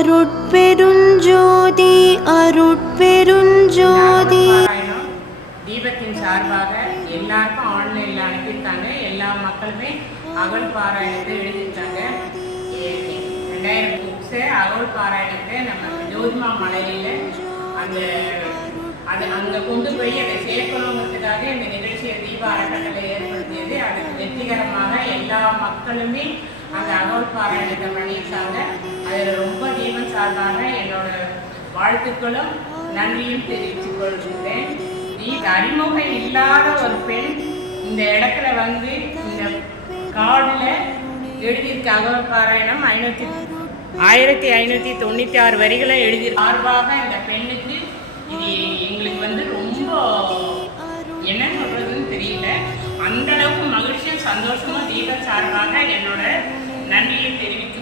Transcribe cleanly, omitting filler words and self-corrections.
அருட்பெருஞ்சோதி அருட்பெருஞ்சோதி. தீபத்தின் சார்பாக எல்லாருக்கும் ஆன்லைனில் அனுப்பியிருக்காங்க. எல்லா மக்களுமே அகல் பாராயணத்தை எழுதியிருக்காங்க. 2000 புக்ஸு அகல் பாராயணத்தை நம்ம ஜோதிமா மலையில் அங்கே கொண்டு போய் அதை சேர்க்கணுங்கிறதுக்காக இந்த நிகழ்ச்சியை தீப அறக்கட்டளை ஏற்படுத்தியது. அதுக்கு வெற்றிகரமாக எல்லா மக்களுமே அந்த அகல் பாராயணத்தை பண்ணியிருக்காங்க. அதில் ரொம்ப தீபம் சார்பாக என்னோட வாழ்த்துக்களும் நன்றியும் தெரிவித்துக் கொள்கின்றேன். அறிமுகம் இல்லாத ஒரு பெண் இந்த இடத்துல வந்து இந்த கார்டில் எழுதியிருக்க அகல் பாராயணம் 1596 வரிகளை எழுதியிருக்க சார்பாக இந்த பெண்ணுக்கு இது எங்களுக்கு வந்து ரொம்ப என்ன சொல்றதுன்னு தெரியல. அந்த அளவுக்கு மகிழ்ச்சியும் சந்தோஷமும் தீப சார்பாக என்னோட நன்றியை தெரிவித்து